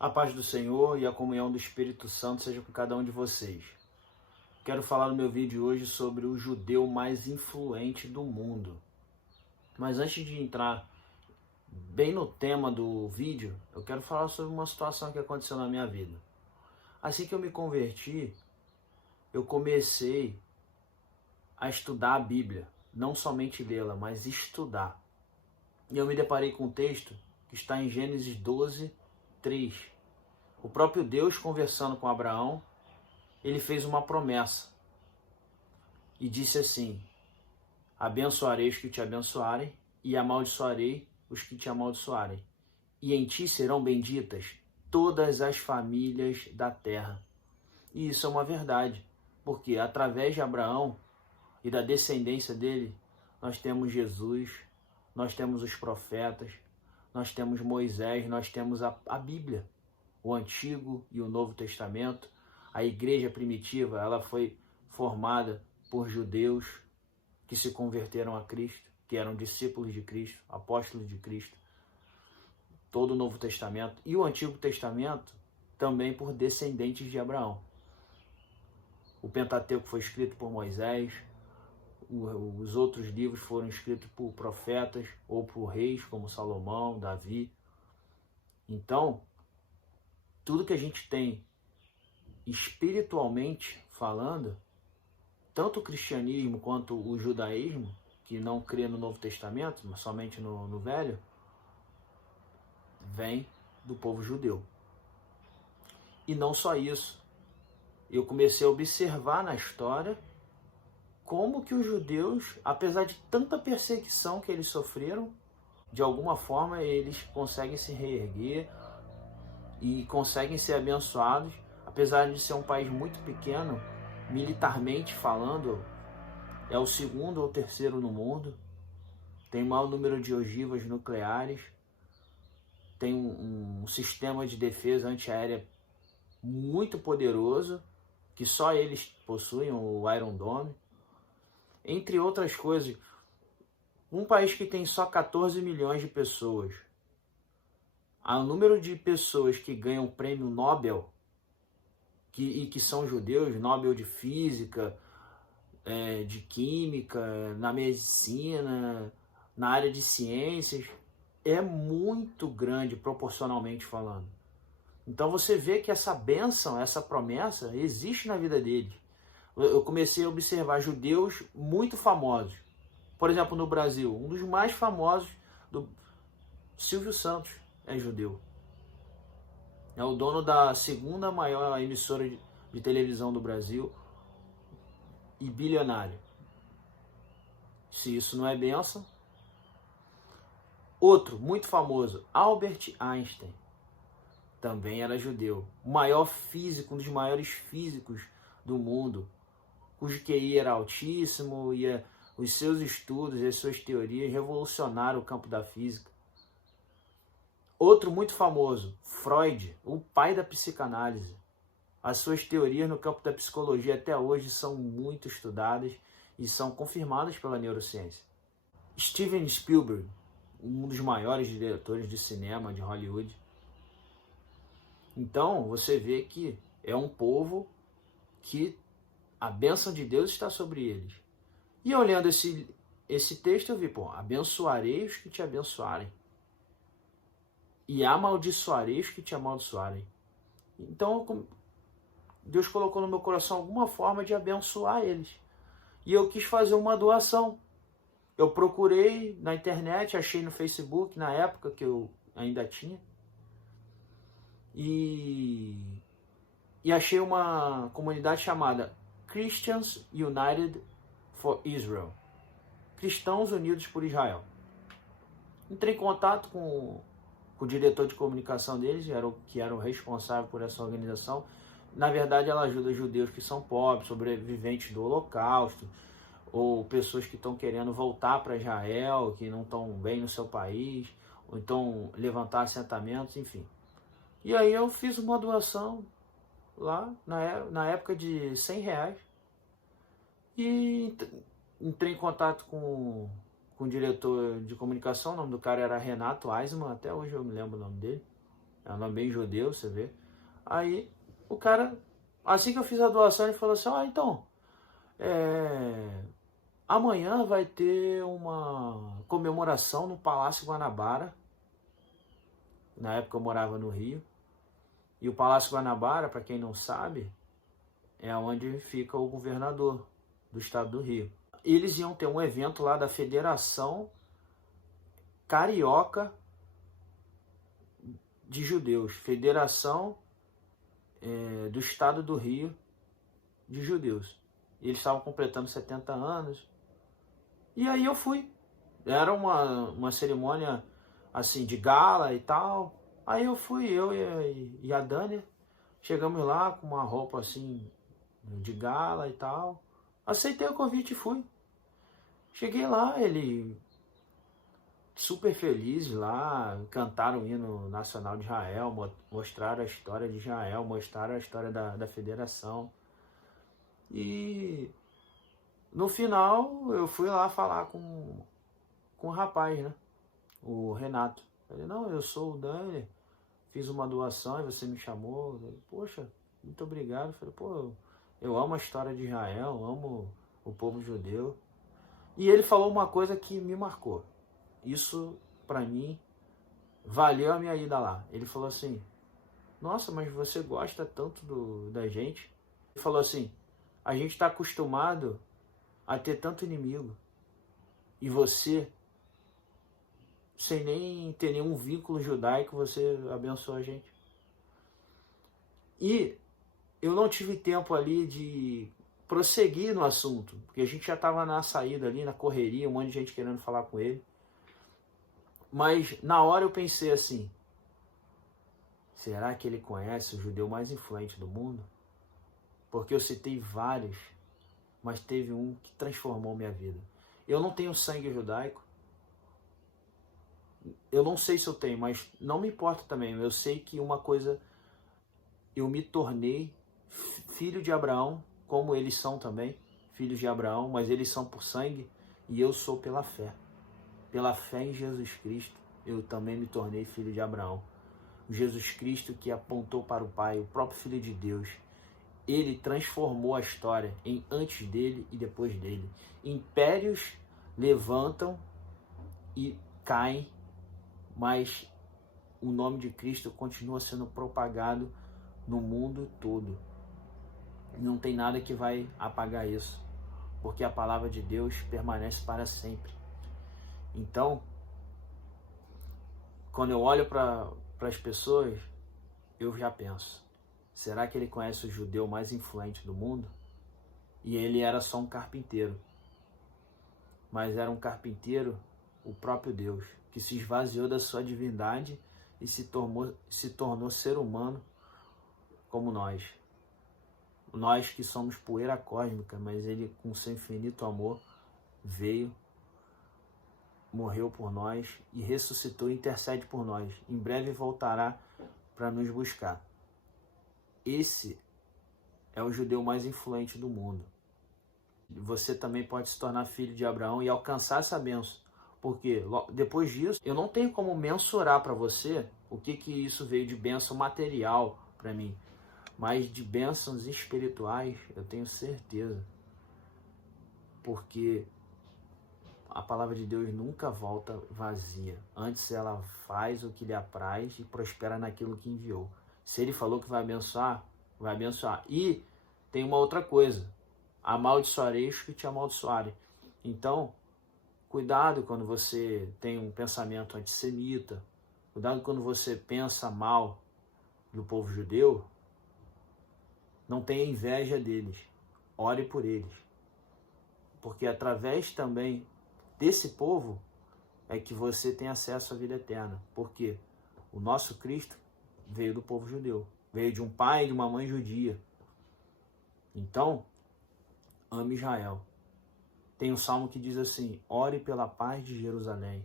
A paz do Senhor e a comunhão do Espírito Santo seja com cada um de vocês. Quero falar no meu vídeo hoje sobre o judeu mais influente do mundo. Mas antes de entrar bem no tema do vídeo, eu quero falar sobre uma situação que aconteceu na minha vida. Assim que eu me converti, eu comecei a estudar a Bíblia. Não somente lê-la, mas estudar. E eu me deparei com um texto que está em Gênesis 12, 3. O próprio Deus, conversando com Abraão, ele fez uma promessa e disse assim: abençoarei os que te abençoarem e amaldiçoarei os que te amaldiçoarem. E em ti serão benditas todas as famílias da terra. E isso é uma verdade, porque através de Abraão e da descendência dele, nós temos Jesus, nós temos os profetas, nós temos Moisés, nós temos a Bíblia, o Antigo e o Novo Testamento. A igreja primitiva, ela foi formada por judeus que se converteram a Cristo, que eram discípulos de Cristo, apóstolos de Cristo. Todo o Novo Testamento e o Antigo Testamento também por descendentes de Abraão. O Pentateuco foi escrito por Moisés, os outros livros foram escritos por profetas ou por reis como Salomão, Davi. Então, tudo que a gente tem espiritualmente falando, tanto o cristianismo quanto o judaísmo, que não crê no Novo Testamento, mas somente no Velho, vem do povo judeu. E não só isso. Eu comecei a observar na história como que os judeus, apesar de tanta perseguição que eles sofreram, de alguma forma eles conseguem se reerguer e conseguem ser abençoados, apesar de ser um país muito pequeno, militarmente falando, é o segundo ou terceiro no mundo, tem o maior número de ogivas nucleares, tem um sistema de defesa antiaérea muito poderoso, que só eles possuem, o Iron Dome. Entre outras coisas, um país que tem só 14 milhões de pessoas, o número de pessoas que ganham o prêmio Nobel, que são judeus, Nobel de Física, de Química, na Medicina, na área de Ciências, é muito grande proporcionalmente falando. Então você vê que essa bênção, essa promessa existe na vida deles. Eu comecei a observar judeus muito famosos. Por exemplo, no Brasil, um dos mais famosos, Silvio Santos, é judeu. É o dono da segunda maior emissora de televisão do Brasil e bilionário. Se isso não é bênção. Outro muito famoso, Albert Einstein, também era judeu. O maior físico, um dos maiores físicos do mundo, cujo QI era altíssimo e os seus estudos e as suas teorias revolucionaram o campo da física. Outro muito famoso, Freud, o pai da psicanálise. As suas teorias no campo da psicologia até hoje são muito estudadas e são confirmadas pela neurociência. Steven Spielberg, um dos maiores diretores de cinema de Hollywood. Então, você vê que é um povo que a bênção de Deus está sobre eles. E olhando esse texto, eu vi, abençoarei os que te abençoarem e amaldiçoarei os que te amaldiçoarem. Então, Deus colocou no meu coração alguma forma de abençoar eles. E eu quis fazer uma doação. Eu procurei na internet, achei no Facebook, na época que eu ainda tinha. E achei uma comunidade chamada Christians United for Israel. Cristãos Unidos por Israel. Entrei em contato com o diretor de comunicação deles, que era o responsável por essa organização. Na verdade, ela ajuda judeus que são pobres, sobreviventes do Holocausto, ou pessoas que estão querendo voltar para Israel, que não estão bem no seu país, ou então levantar assentamentos, enfim. E aí eu fiz uma doação lá, na época de R$100, e entrei em contato com o diretor de comunicação. O nome do cara era Renato Eisman, até hoje eu me lembro o nome dele. É um nome bem judeu, você vê. Aí o cara, assim que eu fiz a doação, ele falou assim, então, amanhã vai ter uma comemoração no Palácio Guanabara. Na época eu morava no Rio. E o Palácio Guanabara, para quem não sabe, é onde fica o governador do estado do Rio. Eles iam ter um evento lá da Federação Carioca de Judeus. Federação do estado do Rio de Judeus. Eles estavam completando 70 anos. E aí eu fui. Era uma cerimônia assim de gala e tal. Aí eu fui, eu e a Dani. Chegamos lá com uma roupa assim de gala e tal. Aceitei o convite e fui. Cheguei lá, ele super feliz lá, cantaram o hino nacional de Israel, mostraram a história de Israel, mostraram a história da federação. E no final eu fui lá falar com o rapaz, né? O Renato. Ele, não, eu sou o Dani, fiz uma doação e você me chamou. Ele, poxa, muito obrigado. Eu falei, pô, eu amo a história de Israel, amo o povo judeu. E ele falou uma coisa que me marcou. Isso, para mim, valeu a minha ida lá. Ele falou assim, nossa, mas você gosta tanto da gente? Ele falou assim, a gente está acostumado a ter tanto inimigo. E você, sem nem ter nenhum vínculo judaico, você abençoou a gente. E eu não tive tempo ali de prosseguir no assunto, porque a gente já estava na saída ali, na correria, um monte de gente querendo falar com ele. Mas na hora eu pensei assim, será que ele conhece o judeu mais influente do mundo? Porque eu citei vários, mas teve um que transformou minha vida. Eu não tenho sangue judaico. Eu não sei se eu tenho, mas não me importa também. Eu sei que uma coisa, eu me tornei filho de Abraão, como eles são também, filhos de Abraão, mas eles são por sangue e eu sou pela fé. Pela fé em Jesus Cristo, eu também me tornei filho de Abraão. Jesus Cristo que apontou para o Pai, o próprio Filho de Deus. Ele transformou a história em antes dele e depois dele. Impérios levantam e caem, mas o nome de Cristo continua sendo propagado no mundo todo. Não tem nada que vai apagar isso, porque a palavra de Deus permanece para sempre. Então, quando eu olho para as pessoas, eu já penso, será que ele conhece o judeu mais influente do mundo? E ele era só um carpinteiro, mas era um carpinteiro, o próprio Deus, que se esvaziou da sua divindade e se tornou ser humano como nós. Nós que somos poeira cósmica, mas ele com seu infinito amor veio, morreu por nós e ressuscitou e intercede por nós. Em breve voltará para nos buscar. Esse é o judeu mais influente do mundo. Você também pode se tornar filho de Abraão e alcançar essa bênção. Porque depois disso, eu não tenho como mensurar para você o que isso veio de bênção material para mim. Mas de bênçãos espirituais, eu tenho certeza. Porque a palavra de Deus nunca volta vazia. Antes ela faz o que lhe apraz e prospera naquilo que enviou. Se ele falou que vai abençoar, vai abençoar. E tem uma outra coisa. Amaldiçoarei os que te amaldiçoarem. Então, cuidado quando você tem um pensamento antissemita. Cuidado quando você pensa mal do povo judeu. Não tenha inveja deles. Ore por eles. Porque através também desse povo é que você tem acesso à vida eterna. Porque o nosso Cristo veio do povo judeu. Veio de um pai e de uma mãe judia. Então, ame Israel. Tem um salmo que diz assim, ore pela paz de Jerusalém.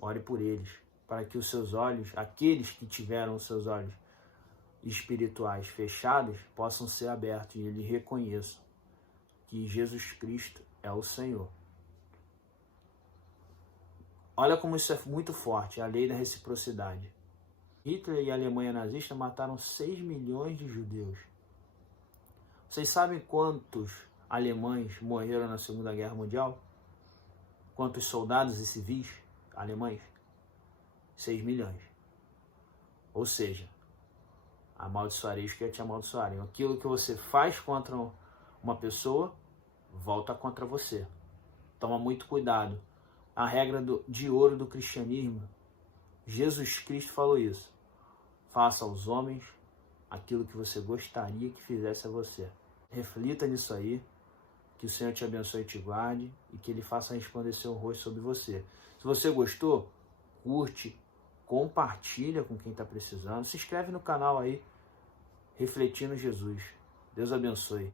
Ore por eles, para que os seus olhos, aqueles que tiveram os seus olhos espirituais fechados, possam ser abertos e eles reconheçam que Jesus Cristo é o Senhor. Olha como isso é muito forte, a lei da reciprocidade. Hitler e a Alemanha nazista mataram 6 milhões de judeus. Vocês sabem quantos alemães morreram na Segunda Guerra Mundial? Quantos soldados e civis alemães? 6 milhões. Ou seja, amaldiçoarei os que te amaldiçoarem. Aquilo que você faz contra uma pessoa, volta contra você. Toma muito cuidado. A regra de ouro do cristianismo, Jesus Cristo falou isso. Faça aos homens aquilo que você gostaria que fizesse a você. Reflita nisso aí, que o Senhor te abençoe e te guarde, e que Ele faça resplandecer o rosto sobre você. Se você gostou, curte, compartilha com quem está precisando, se inscreve no canal aí, Refletindo Jesus. Deus abençoe.